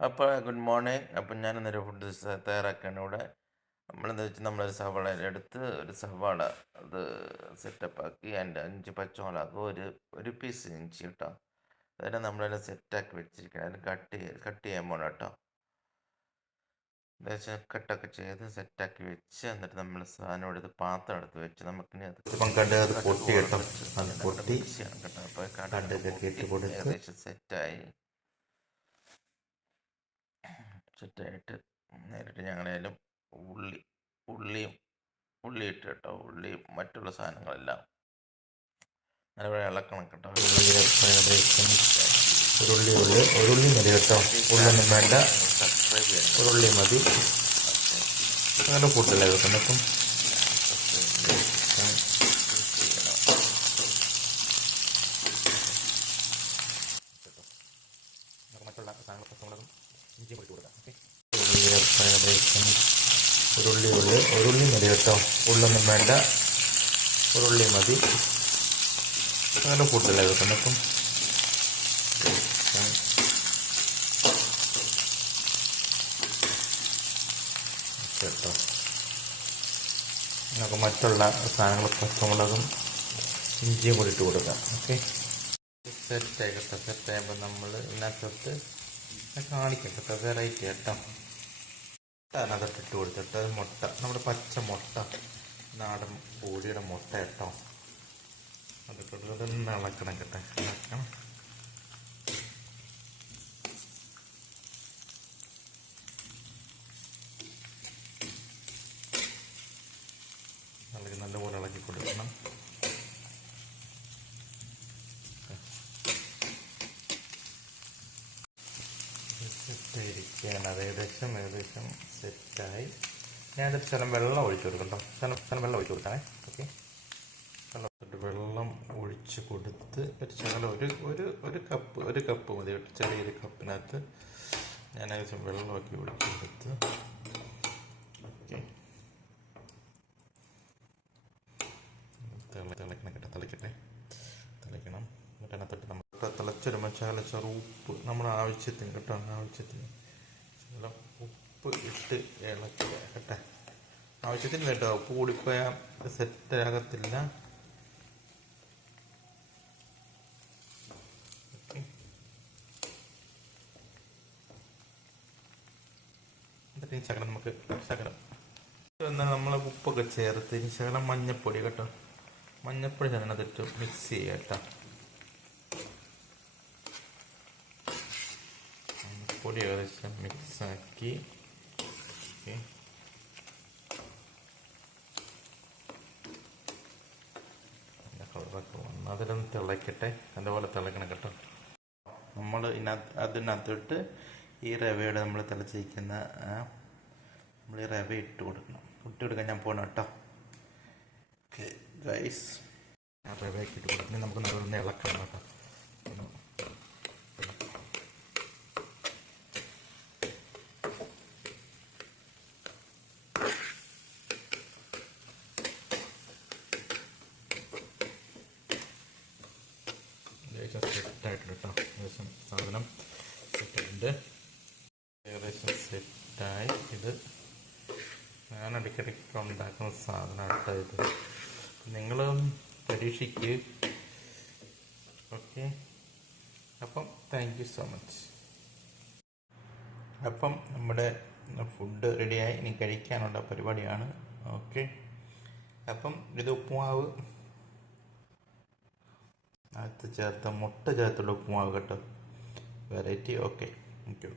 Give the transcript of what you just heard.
അപ്പോൾ good morning. അപ്പം ഞാൻ ഇന്നൊരു ഫുഡ് തയ്യാറാക്കുകയാണ് ഇവിടെ. നമ്മളെന്താ വെച്ചാൽ നമ്മളൊരു സവാള എടുത്ത് ഒരു സവാള അത് സെറ്റപ്പ് ആക്കി അതിന്റെ അഞ്ച് പച്ചമുളക് ഒരു ഒരു പീസ് ഇഞ്ചി കേട്ടോ. അതെല്ലാം നമ്മളെല്ലാം സെറ്റാക്കി വെച്ചിരിക്കണം. അതിന് കട്ട് കട്ട് ചെയ്യാൻ പോകണം കേട്ടോ. എന്താ വെച്ചാൽ കട്ടൊക്കെ ചെയ്ത് സെറ്റാക്കി വെച്ച് എന്നിട്ട് നമ്മൾ സാധനം എടുത്ത് പാത്രം എടുത്ത് വെച്ച് നമുക്കിനി അത് കണ്ട് അത് പൊട്ടി കേട്ടോ. അത് പൊട്ടി. കേട്ടോ. അപ്പോൾ കണ്ടൊക്കെ ഇട്ട് കൊടുത്ത് ഏകദേശം സെറ്റായി. സെറ്റായിട്ട് നേരിട്ട് ഞങ്ങളേലും ഉള്ളി ഉള്ളിയും ഉള്ളി ഇട്ട് കേട്ടോ ഉള്ളിയും മറ്റുള്ള സാധനങ്ങളെല്ലാം നല്ലപോലെ ഇളക്കണം കേട്ടോ ഉരുള്ളി ഉള്ളി ഉള്ളി ഒരു ഉള്ളി മതി കേട്ടോ. ഉള്ളൊന്നും വേണ്ട. ഉള്ളി മതി. അങ്ങനെ ഫുഡല്ലേ കേട്ടോ. അപ്പം മറ്റുള്ള സാധനങ്ങൾ പച്ചമുളകും ഇഞ്ചിയും ഇട്ട് കൊടുക്കാം ഓക്കെ ഏകദേശം ഒരു ഉള്ളി ഉള്ളി മതി കേട്ടോ. ഉള്ളൊന്നും വേണ്ട. ഒരു ഉള്ളി മതി. അങ്ങനെ ഫുഡല്ലേ വെക്കുന്നത് അപ്പം കേട്ടോ. നമുക്ക് മറ്റുള്ള സാധനങ്ങൾ പച്ചമുളകും ഇഞ്ചിയും കൂടി ഇട്ട് കൊടുക്കാം. ഓക്കെ? സെറ്റായി കേട്ടോ. സെറ്റായപ്പോൾ നമ്മൾ ഇതിനകത്തോട്ട് കാണിക്കാം. വെറൈറ്റി കേട്ടോ അതിനകത്തോട്ട് ഇട്ട് കൊടുത്തിട്ട് മുട്ട നമ്മുടെ പച്ച മുട്ട നാടൻ കോഴിയുടെ മുട്ട കേട്ടോ അതൊക്കെ ഇളക്കണം കേട്ടോ ഇളക്കണം ഇളക്കി നല്ലപോലെ ഇളക്കി കൊടുക്കണം സെറ്റായിരിക്കുകയാണ് അത് ഏകദേശം ഏകദേശം സെറ്റായി ഞാനൊരു സ്ഥലം വെള്ളം ഒഴിച്ചു കൊടുക്കട്ടോ സ്ഥലം സ്ഥലം വെള്ളം ഒഴിച്ചു കൊടുക്കണേ ഓക്കെ. വെള്ളം വെള്ളം ഒഴിച്ച് കൊടുത്ത് ഒരു ശകലം ഒരു ഒരു ഒരു കപ്പ് ഒരു കപ്പ് മതി. ഒരു ചെറിയൊരു കപ്പിനകത്ത് ഞാൻ ഏകദേശം വെള്ളമൊക്കെ ഒഴിച്ച് കൊടുത്ത്. ഓക്കെ തിള- തിളക്കണം കേട്ടോ തിളക്കട്ടെ തിളക്കണം എന്നിട്ട് അതിനകത്തോട്ട് ശകല ഉപ്പ്. നമ്മുടെ ആവശ്യത്തിന് കേട്ടോ ആവശ്യത്തിന്. ശകലം ഉപ്പ് ഇട്ട് ഇളക്കുക കേട്ടെ. ആവശ്യത്തിന് കേട്ടോ ഉപ്പ് കൂടിപ്പോയാൽ സെറ്റാകത്തില്ല ശകലം നമുക്ക് ശകലം എന്നാൽ നമ്മൾ ഉപ്പൊക്കെ ചേർത്ത് ഇനി ശകലം മഞ്ഞപ്പൊടി കേട്ടോ. മഞ്ഞപ്പൊടി അതിനകത്തിട്ട് മിക്സ് ചെയ്യാം കേട്ടോ. മഞ്ഞപ്പൊടി ഏകദേശം മിക്സാക്കി ഓക്കെ കളറൊക്കെ വന്ന് അതിലൊന്ന് തിളയ്ക്കട്ടെ അതുപോലെ തിളക്കണം കേട്ടോ നമ്മൾ ഇതിനകത്ത് അതിനകത്തോട്ട് ഈ റവയുടെ നമ്മൾ തിളച്ചിരിക്കുന്ന നമ്മൾ ഈ റവ ഇട്ട് കൊടുക്കണം. ഇട്ട് കൊടുക്കാൻ ഞാൻ പോകണം കേട്ടോ. ഓക്കെ ഗൈസ് ആ റവയൊക്കെ ഇട്ട് കൊടുക്കണം. നമുക്ക് നല്ലൊന്ന് ഇളക്കണം കേട്ടോ. ഏകദേശം സെറ്റായിട്ടുണ്ട് കേട്ടോ ഏകദേശം സാധനം സെറ്റായിട്ടുണ്ട്. ഏകദേശം സെറ്റായി. ഇത് ഞാൻ ഇടയ്ക്കിടയ്ക്ക് ഉണ്ടാക്കുന്ന സാധനം കേട്ടോ ഇത്. നിങ്ങൾ പരീക്ഷിക്ക്. ഓക്കെ. അപ്പം താങ്ക് യു സോ മച്ച് അപ്പം നമ്മുടെ ഫുഡ് റെഡിയായി ഇനി കഴിക്കാനുള്ള പരിപാടിയാണ്. ഓക്കെ. അപ്പം ഇത് ഉപ്പുമാവ് അകത്ത് ചേർത്ത മുട്ട ചേർത്തുള്ള ഉപ്പുമാവ് കേട്ടോ. Variety okay thank you